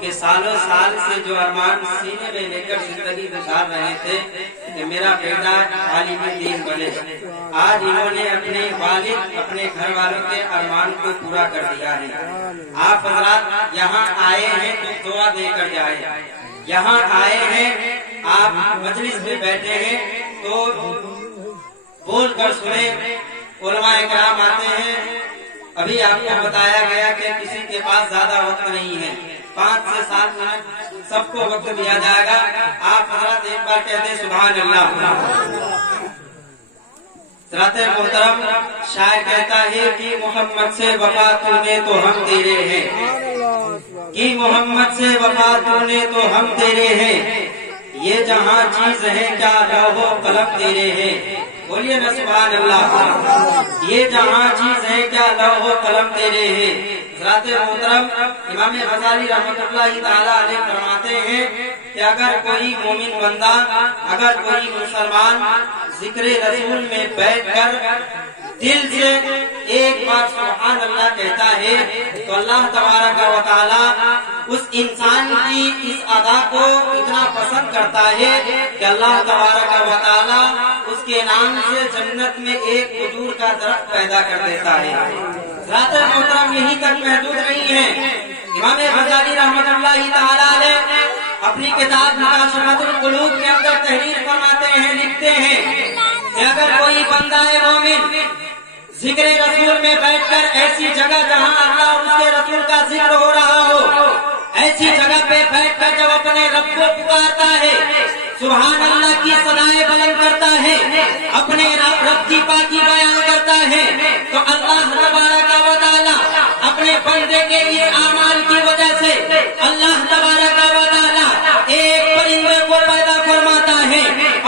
کہ سالوں سال سے جو ارمان سینے میں لے کر زندگی گزار رہے تھے کہ میرا بیٹا عالم دین بنے، آج انہوں نے اپنے والد اپنے گھر والوں کے ارمان کو پورا کر دیا ہے۔ آپ حضرات یہاں آئے ہیں تو دعا دے کر جائیں، یہاں آئے ہیں آپ مجلس میں بیٹھے ہیں تو بول کر سنیں۔ علماء کرام آتے ہیں، ابھی آپ کو بتایا گیا کہ کسی کے پاس زیادہ وقت نہیں ہے، 5 سے 7 منٹ سب کو وقت دیا جائے گا۔ آپ حضرات ایک بار کہتے سبحان اللہ۔ حضرات محترم، شاعر کہتا ہے کہ محمد سے وفا تو نے تو ہم تیرے ہیں، کہ محمد سے وفا تو نے تو ہم تیرے ہیں، یہ جہاں چیز ہے کیا لوح و قلم تیرے ہیں۔ بولیے نا سبحان اللہ۔ یہ جہاں چیز ہے کیا لوح و قلم تیرے ہیں۔ حضرات محترم، امام غزالی رحمۃ اللہ تعالی علیہ فرماتے ہیں کہ اگر کوئی مومن بندہ، اگر کوئی مسلمان ذکر رسول میں بیٹھ کر دل سے ایک بار سبحان اللہ کہتا ہے تو اللہ تبارک و تعالی اس انسان کی اس ادا کو اتنا پسند کرتا ہے کہ اللہ تبارک و تعالی اس کے نام سے جنت میں ایک کھجور کا درخت پیدا کر دیتا ہے۔ حضرات محترم، یہی تک محدود نہیں ہے۔ امام غزالی رحمۃ اللہ تعالی علیہ اپنی کتاب مکاشفۃ القلوب کے اندر تحریر فرماتے ہیں، لکھتے ہیں کہ اگر کوئی بندہ مومن ذکر رسول میں بیٹھ کر ایسی جگہ جہاں اللہ اور اس کے رسول کا ذکر ہو رہا ہو، ایسی جگہ پہ بیٹھ کر جب اپنے رب کو پکارتا ہے، سبحان اللہ کی ثنائیں بلند کرتا ہے، اپنے رب کی پاکی بیان کرتا ہے، تو اللہ تبارک و تعالی اپنے بندے کے اس اعمال کی وجہ سے اللہ تبارک و تعالی ایک پرندے کو پیدا فرماتا ہے،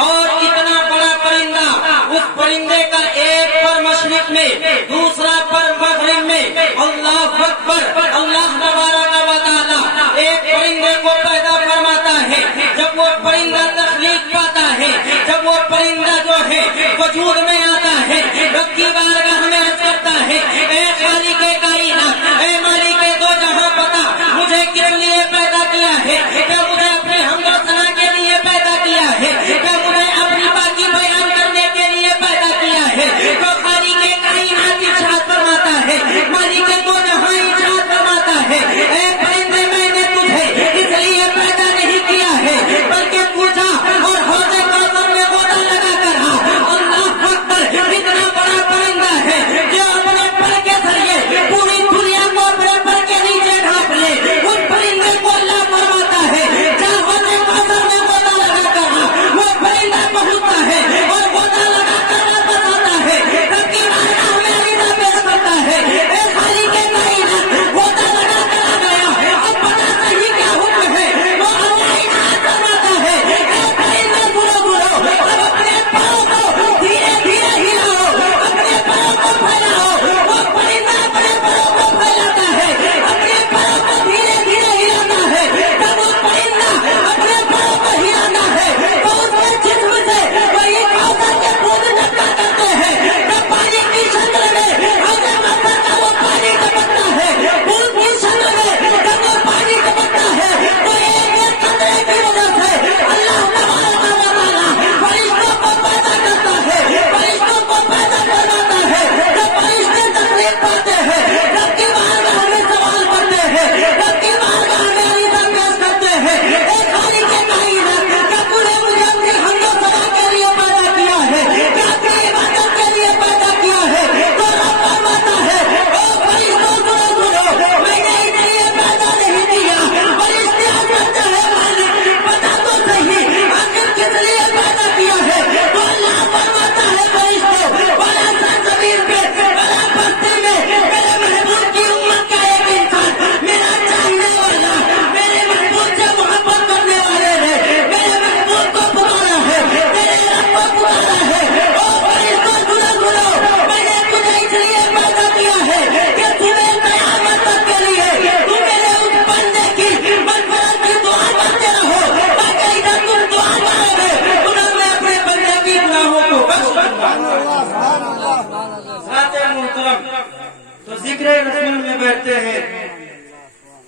اور اتنا بڑا پرندہ، اس پرندے کا ایک پر مشرق میں، دوسرا پر مغرب میں، اللہ اکبر، اللہ تبارک و تعالی ایک پرندے کو پیدا فرماتا ہے۔ جب وہ پرندہ تخلیق پاتا ہے، جب وہ پرندہ جو ہے وجود میں آتا ہے، رب کی بارگاہ میں عرض کرتا ہے، اے خالق کائنات، اے مالک دو جہاں پتا، مجھے کس لیے پیدا کیا ہے؟ کیا مجھے اپنے حمد و ثنا کے لیے پیدا کیا ہے؟ کیا مجھے اپنی باقی بیان کرنے کے لیے پیدا کیا ہے؟ تو خالق کائنات ارشاد فرماتا ہے، مالک دو جہاں ارشاد فرماتا ہے، اے پرندے میں نے تجھے اس لیے پیدا نہیں کیا ہے بلکہ پوچھا اور حوض کوثر میں گوتا لگا کر اللہ اکبر، اتنا بڑا پرندہ ہے جو اپنے پر کے ذریعے پوری دنیا کو اپنے پر کے نیچے ڈھانپ لے، اس پرندے کو اللہ فرماتا ہے جہاں حوض کوثر میں گوتا لگا کر وہ پرندہ پہنچتا ہے اور گوتا لگا کر واپس آتا ہے، رب کی بارگاہ میں عقیدہ پیش کرتا ہے، اے خالق کائنات گوتا لگا کر آ گیا، اب پتا نہیں کیا حکم ہے، وہ اللہ عنایت فرماتا ہے، اے پرندے سنو اب اپنے پاؤں کو دھیرے دھیرے ہلاؤ، اپنے پاؤں کو پھیلاؤ۔ وہ پرندہ اپنے پاؤں کو پھیلاتا ہے، اپنے پاؤں کو دھیرے دھیرے ہلاتا ہے، جب وہ پرندہ اپنے پاؤں کو ہلاتا ہے تو اس کے جسم سے وہی کوثر کے بوند ٹپکا کرتے ہیں، جب پانی کی شکل میں حوض کوثر کا وہ پانی ٹپکتا ہے، بوند کی شکل میں جب وہ پانی ٹپکتا ہے تو ایک قطرے کی وجہ سے اللہ تبارک و تعالی فرشتوں کو پیدا کرتا ہے، فرشتوں کو پیدا کرواتا ہے۔ جب فرشتے تخلیق پاتے ہیں، رب کی بارگاہ میں سوال کرتے ہیں، رب کی بارگاہ میں عقیدہ پیش کرتے ہیں، اے خالق کائنات کیا تو نے مجھے اپنی حمد و ثنا کے لیے پیدا کیا ہے؟ کیا اپنی عبادت کے لیے پیدا کیا ہے؟ تو رب فرماتا ہے، او فرشتوں سنو، میں نے اس لیے پیدا نہیں کیا۔ فرشتے عرض کرتے ہیں، مالک پتا تو صحیح آخر کس لیے پیدا کیا ہے؟ تو اللہ فرماتا ہے، فرشتوں بڑا سا زمین پہ بڑا بستی میں میرے محبوب کی امت کا ایک انسان، میرا چاہنے والا، میرے محبوب سے محبت کرنے والے نے میرے محبوب کو پکارا ہے، میرے رب کو پکارا ہے۔ او فرشتوں سنو، میں نے تجھے اس لیے پیدا کیا ہے کہ تمہیں قیامت تک کے لیے تم میرے اس بندے کی مغفرت کی دعا کرتے رہو، تاکہ ادھر تم دعا مانگو گے خدا میں اپنے بندے کی گناہوں کو بخش دوں گا۔ حضرات محترم، تو ذکر رسول میں بیٹھتے ہیں